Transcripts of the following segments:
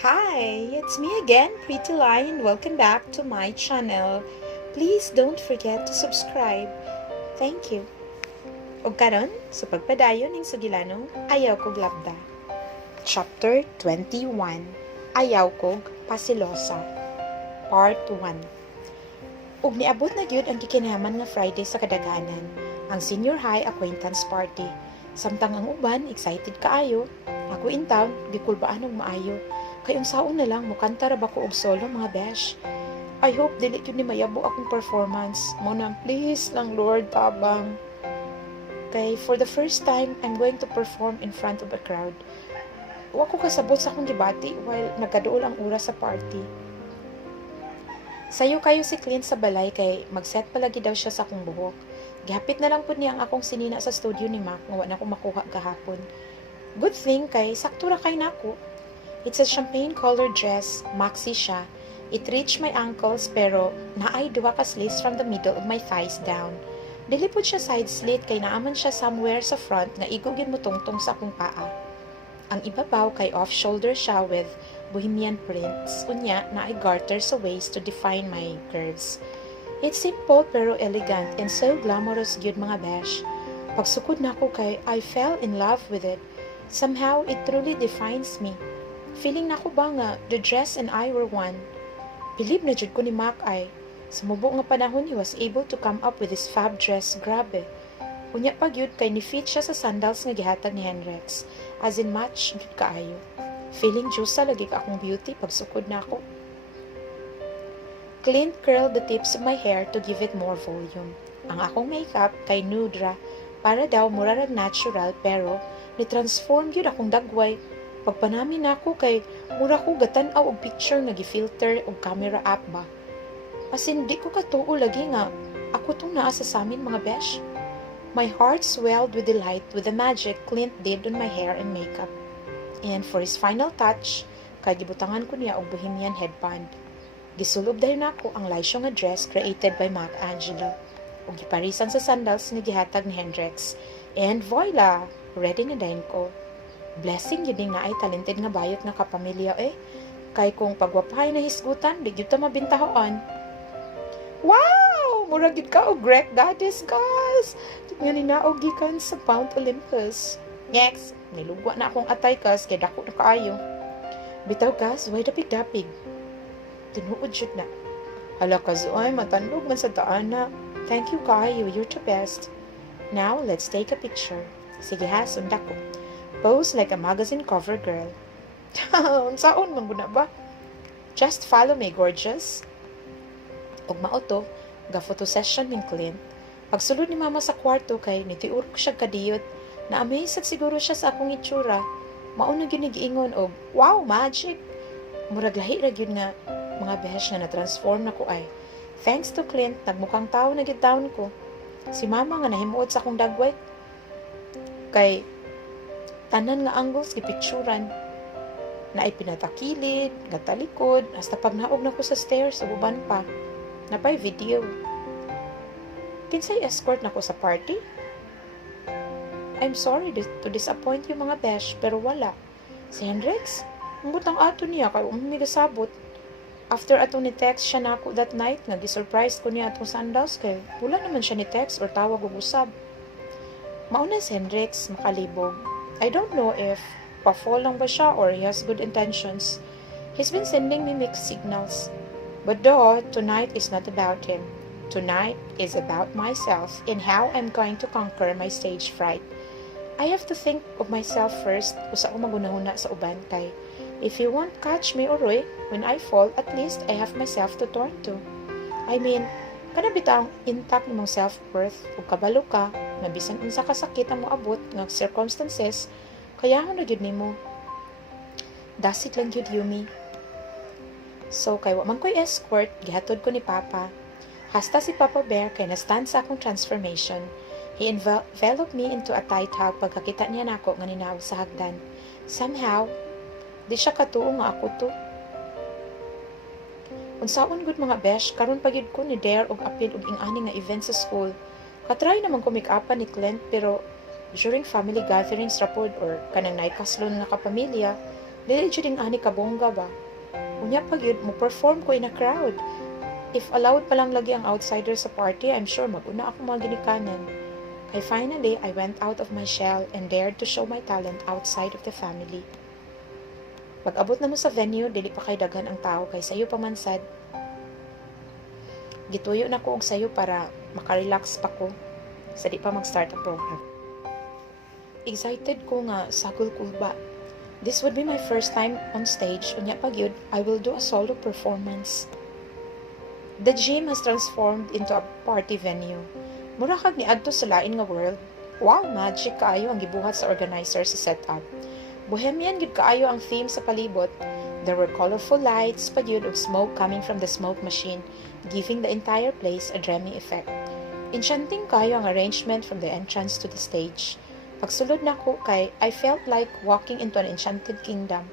Hi, it's me again, Pretty Lion. Welcome back to my channel. Please don't forget to subscribe. Thank you. O karon, sa pagpadayon ning sugilanong Ayaw kog Labda. Chapter 21. Ayaw kog Paselosa. Part 1. Ug niabot na gyud ang gikinahanglan nga Friday sa kadaganan, ang senior high acquaintance party. Samtang ang uban excited kaayo, ako in town gikulbaan og maayo. Kay unsaon na lang mukanta ra ba ko og solo mga besh. I hope dili gyud ni mayabo akong performance. Mo nang please lang Lord tabang. Kay for the first time I'm going to perform in front of a crowd. Wa ko kasabot sa akong gibati while nagaduol ang oras sa party. Sayo kayo si Clint sa balay kay mag-set palagi daw siya sa akong buhok. Gihapit na lang pud niya ang akong sinina sa studio ni Mac nga wa na ko makuha gahapon. Good thing kay sakto ra kay nako. It's a champagne-colored dress, maxi siya. It reached my ankles pero naay duha ka slits from the middle of my thighs down. Dili pud siya side slit kay naaman siya somewhere sa front nga igugin mo tungtong sa akong paa. Ang ibabaw kay off-shoulder siya with bohemian prints. Unya naay garter sa waist to define my curves. It's simple pero elegant and so glamorous gyud mga besh. Pagsukod nako kay I fell in love with it. Somehow it truly defines me. Feeling na ko ba nga, the dress and I were one. Believe na jud ko ni Mac ay, sa mubo nga panahon he was able to come up with this fab dress, grabe. Unya pa gyud kay ni-fit siya sa sandals nga gihatag ni Henrex, as in match gyud kaayo. Feeling juice lagi ka akong beauty pagsukod na ako. Clint curled the tips of my hair to give it more volume. Ang akong makeup kay nude ra, para daw murarag natural pero ni-transform gyud akong dagway. Pagpanamin ako kay mura ko gatan-aw og picture nga gi-filter og camera app ba. As in, di ko katuo lagi nga ako tong naa sa samin mga besh. My heart swelled with delight with the magic Clint did on my hair and makeup. And for his final touch, kay gibutangan ko niya og bohemian headband. Gisulob dayon nako ang laisyo nga dress created by Mac Angela ug giparisan sa sandals nga gihatag ni Hendrix. And voila, ready na dayon ko. Blessing yun na ay talented nga bayot nga kapamilya Kay kung pagwapahay na hisgutan, di gyud ta mabintahoan. Wow! Mura gyud ka og Greek goddess, guys! Nga ninaog gikan sa Mount Olympus. Next, nilugwa na akong atay kas kay dako na kaayo. Bitaw kas, way dapig-dapig. Tinuod jud na. Hala ka zoy, matandog man sa taana. Thank you kaayo, you're the best. Now, let's take a picture. Sige ha, sundak ko. Pose like a magazine cover girl. Saon man guna ba? Just follow me, gorgeous. Ug mauto, ga-photo session min Clint. Pagsulod ni mama sa kwarto kay nitiur ko siya kadiyot, na amazed siguro siya sa akong itsura. Mauna gyud giingon og, wow, magic. Murag lahi ra gyud nga mga besh nga na-transform nako ay. Thanks to Clint, nagmukhang tao na gyud taon ko. Si mama nga nahimuot sa akong dagway. Kay tanan nga angles gipicturan na ay pinatakilid, gatalikod, hasta pag naog na ko sa stairs o uban pa. Napay video. Kinsay escort na ko sa party? I'm sorry to disappoint you mga besh, pero wala. Si Hendrix? Ang butang ato niya kay umigasabot. After atong ni text siya na ako that night, nga gisurprise ko niya atong sandals kay wala naman siya ni text or tawag og usab. Mauna si Hendrix makalibog. I don't know if pa-fall lang ba siya or he has good intentions. He's been sending me mixed signals. But though, tonight is not about him. Tonight is about myself and how I'm going to conquer my stage fright. I have to think of myself first usa ko magunahuna sa uban kay if he won't catch me oroy, when I fall, at least I have myself to turn to. I mean, kana bitang intact nimong self-worth ug kabalo ka nga bisan unsa ka sakit ang moabot nga circumstances kaya na gyud nimo. Dasit lang gyud Yumi. So kay wa man koy escort, gihatod ko ni Papa. Hasta si Papa Bear kay na-stand sa akong transformation. He enveloped me into a tight hug pagkakita niya nako nga ninaog sa hagdan. Somehow, di siya katuo nga ako to. Unsaon gud mga besh, karon pa gyud ko ni dare og apil og ing-ani nga event sa school. Katry naman ko make-upan ni Clint pero during family gatherings rapod or kanang naikaslon nga kapamilya, Dili jud ding ani kabongga ba. Unya pag yun mo perform ko in a crowd. If allowed pa lang lagi ang outsider sa party, I'm sure maguna ako mga ginikanan. Kaya finally, I went out of my shell and dared to show my talent outside of the family. Pag abot na mo sa venue, dili pa kay daghan ang tao kay sayo pamansad. Gituyo na ko og sayo para makarelax pa ko sa di pa mag-start ang program. Excited ko nga sagol kulba. This would be my first time on stage, unya pag yun, I will do a solo performance. The gym has transformed into a party venue. Mura kag niadto sa lain nga world. Wow, magic kaayo ang gibuhat sa organizer sa setup. Bohemian gid kaayo ang theme sa palibot. There were colorful lights, pagyud og smoke coming from the smoke machine, giving the entire place a dreamy effect. Enchanting kaayo ang arrangement from the entrance to the stage. Pagsulod nako kay I felt like walking into an enchanted kingdom.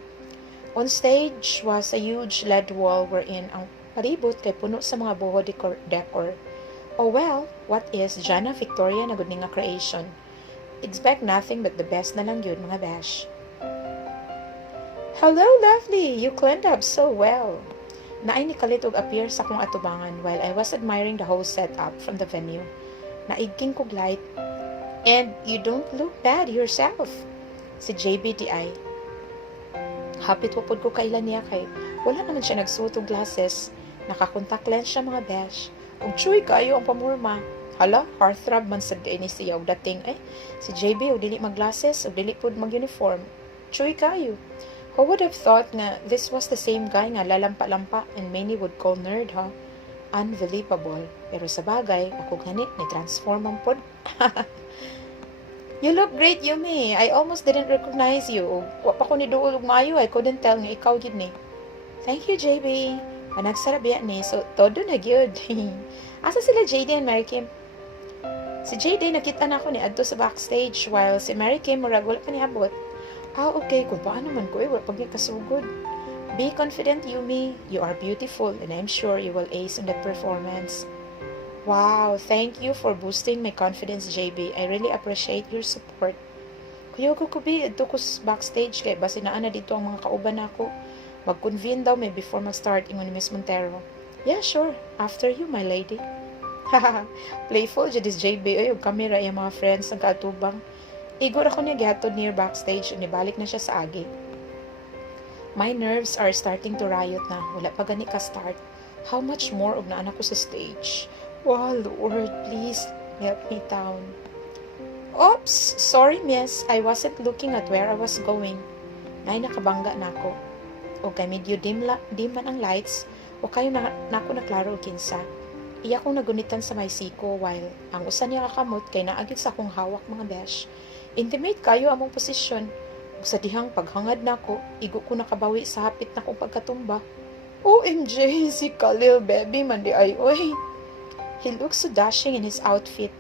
On stage was a huge LED wall wherein ang palibot kay puno sa mga boho decor. Oh well, what is Jana Victoria na gud nga creation? Expect nothing but the best na lang yun mga bash. Hello, lovely! You cleaned up so well. Naay ni Khalil og appear sa akong atubangan while I was admiring the whole setup from the venue. Naigking kog light. And you don't look bad yourself. Si JBDI. Hapit wapod ko kailan niya kay wala naman siya nagsuot og glasses. Naka-contact lens siya mga besh. Ug chuy kayo ang pamurma. Hala, heartthrob man sad kay ni siya og dating si JB og dili mag-glasses og dili pud mag-uniform. Chuy kayo. Who would have thought nga this was the same guy nga lalampa-lampa and many would call nerd, huh? Unbelievable. Pero sa bagay, ako ganit ni transform ang pod. You look great, Yumi. I almost didn't recognize you. Wa pa ko ni duol og maayo, I couldn't tell nga ikaw gid ni. Thank you, JB. Nagsarabya ni, so todo na gyud. Asa sila JD and Mary Kim? Si JD nakita na ako ni adto sa backstage while si Mary Kim murag wala pa niabot. Okay, kung paano man ko wala pag kasugod. Be confident, Yumi. You are beautiful and I'm sure you will ace on that performance. Wow, thank you for boosting my confidence, JB. I really appreciate your support. Kuya ko kubi adto ko backstage kay basi naa na dito ang mga kauban nako. Mag-convene daw may before mag-start ingon ni Miss Montero. Yeah, sure. After you, my lady. Haha, playful jud is JB oy og kamera iya mga friends ang kaatubang. Igor ako niya gihatod near backstage ug nibalik na siya sa agi. My nerves are starting to riot na. Wala pa gani ka start. How much more og naa ko sa stage? Wow, Lord, please help me down. Oops, sorry miss. I wasn't looking at where I was going. Nay nakabangga na ako. O kay medyo dim man ang lights, o kayo na ako naklaro og kinsa. Iya kong nagunitan sa may siko while ang usa niya kakamot kay naagit sa akong hawak mga besh. Intimate kayo among posisyon. Ug sa dihang paghangad nako, igo ko nakabawi sa hapit na kong pagkatumba. OMG, si Khalil baby man di ay oy. He looks so dashing in his outfit.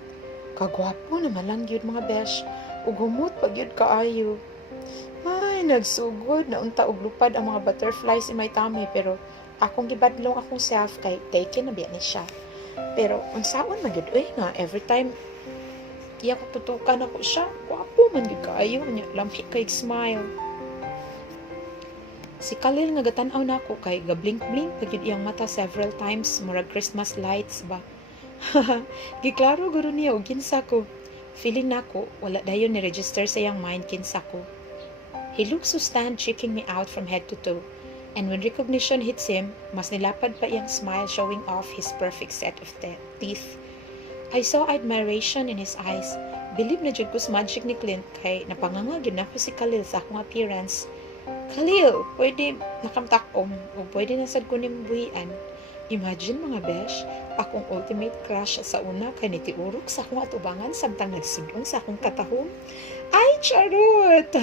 Kagwapo naman lang yun mga besh. Ug humot pag yun kaayo. Ay, nagsugod na unta og lupad ang mga butterflies in my tummy pero akong gibadlong akong self kay taken na biya ni siya. Pero unsaon man gyud nga every time iya ko tutukan ako siya, wapo man gyud kaayo nya lampi kay smile. Si Khalil nga gatan-aw nako kay gablink-blink pag gyud iyang mata several times murag Christmas lights ba. Giklaro guro niya og kinsa ko. Feeling nako wala dayon ni register sa iyang mind kinsa ko. He looks so stand checking me out from head to toe. And when recognition hits him, mas nilapad pa iyang smile showing off his perfect set of teeth. I saw admiration in his eyes. Believe na jud ko sa magic ni Clint kay napanganga gyud nako si Khalil sa akong appearance. Khalil, pwede nakamtakom o pwede nasad ko nimbuhian. Imagine mga besh, akong ultimate crush sa una kay nitiurok sa akong atubangan samtang nagsidong sa akong katahom. Ay, charot!